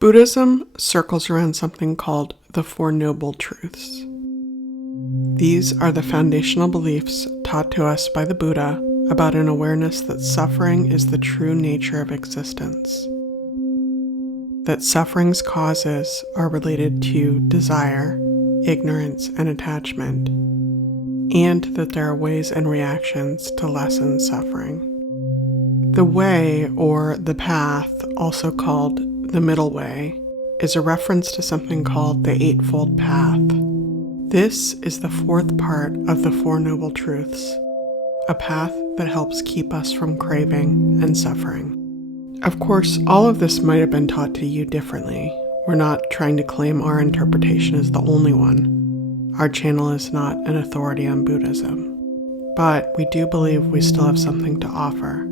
Buddhism circles around something called the Four Noble Truths. These are the foundational beliefs taught to us by the Buddha about an awareness that suffering is the true nature of existence, that suffering's causes are related to desire, ignorance, and attachment, and that there are ways and reactions to lessen suffering. The way, or the path, also called the middle way, is a reference to something called the eightfold path. This is the fourth part of the Four Noble Truths, a path that helps keep us from craving and suffering. Of course, all of this might have been taught to you differently. We're not trying to claim our interpretation is the only one. Our channel is not an authority on Buddhism, but we do believe we still have something to offer.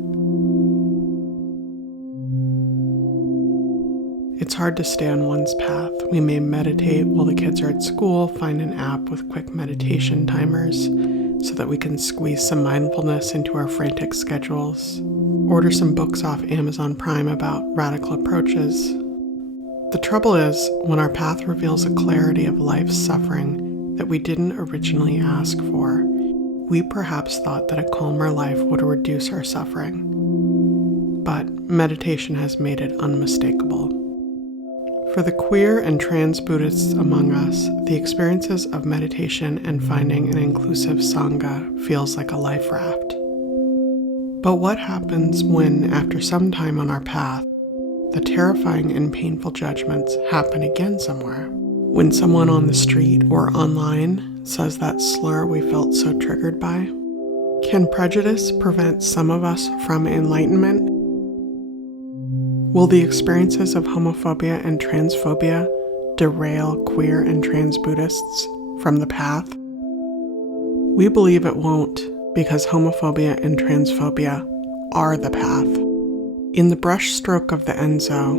It's hard to stay on one's path. We may meditate while the kids are at school, find an app with quick meditation timers so that we can squeeze some mindfulness into our frantic schedules, order some books off Amazon Prime about radical approaches. The trouble is, when our path reveals a clarity of life's suffering that we didn't originally ask for, we perhaps thought that a calmer life would reduce our suffering. But meditation has made it unmistakable. For the queer and trans Buddhists among us, the experiences of meditation and finding an inclusive sangha feels like a life raft. But what happens when, after some time on our path, the terrifying and painful judgments happen again somewhere? When someone on the street or online says that slur we felt so triggered by? Can prejudice prevent some of us from enlightenment? Will the experiences of homophobia and transphobia derail queer and trans Buddhists from the path? We believe it won't, because homophobia and transphobia are the path. In the brushstroke of the ensō,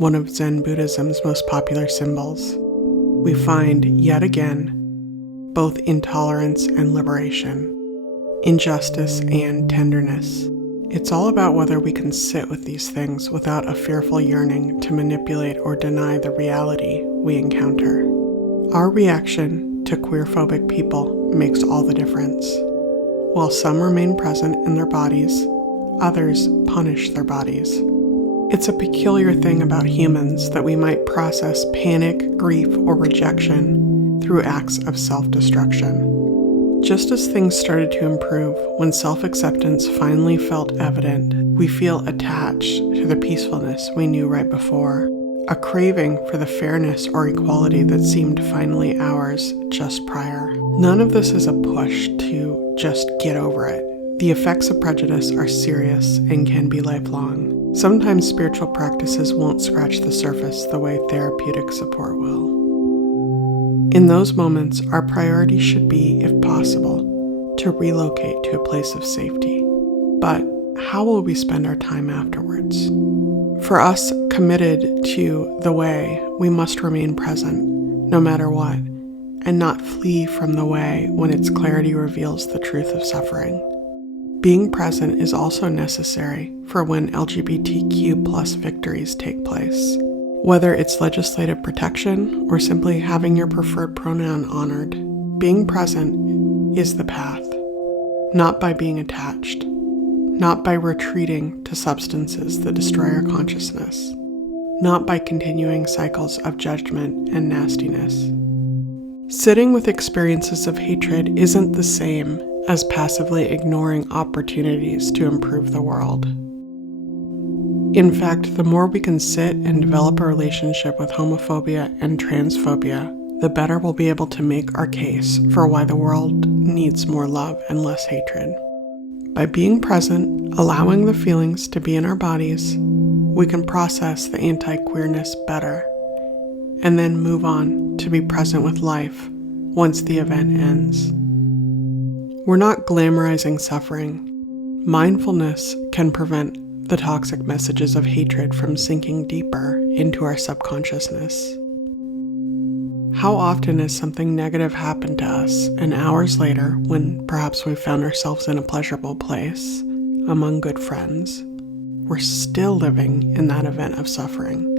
one of Zen Buddhism's most popular symbols, we find, yet again, both intolerance and liberation, injustice and tenderness. It's all about whether we can sit with these things without a fearful yearning to manipulate or deny the reality we encounter. Our reaction to queerphobic people makes all the difference. While some remain present in their bodies, others punish their bodies. It's a peculiar thing about humans that we might process panic, grief, or rejection through acts of self-destruction. Just as things started to improve, when self-acceptance finally felt evident, we feel attached to the peacefulness we knew right before, a craving for the fairness or equality that seemed finally ours just prior. None of this is a push to just get over it. The effects of prejudice are serious and can be lifelong. Sometimes spiritual practices won't scratch the surface the way therapeutic support will. In those moments, our priority should be, if possible, to relocate to a place of safety. But how will we spend our time afterwards? For us committed to the way, we must remain present, no matter what, and not flee from the way when its clarity reveals the truth of suffering. Being present is also necessary for when LGBTQ+ victories take place. Whether it's legislative protection or simply having your preferred pronoun honored, being present is the path, not by being attached, not by retreating to substances that destroy our consciousness, not by continuing cycles of judgment and nastiness. Sitting with experiences of hatred isn't the same as passively ignoring opportunities to improve the world. In fact, the more we can sit and develop a relationship with homophobia and transphobia, the better we'll be able to make our case for why the world needs more love and less hatred. By being present, allowing the feelings to be in our bodies, we can process the anti-queerness better, and then move on to be present with life once the event ends. We're not glamorizing suffering. Mindfulness can prevent the toxic messages of hatred from sinking deeper into our subconsciousness. How often has something negative happened to us, and hours later, when perhaps we found ourselves in a pleasurable place, among good friends, we're still living in that event of suffering?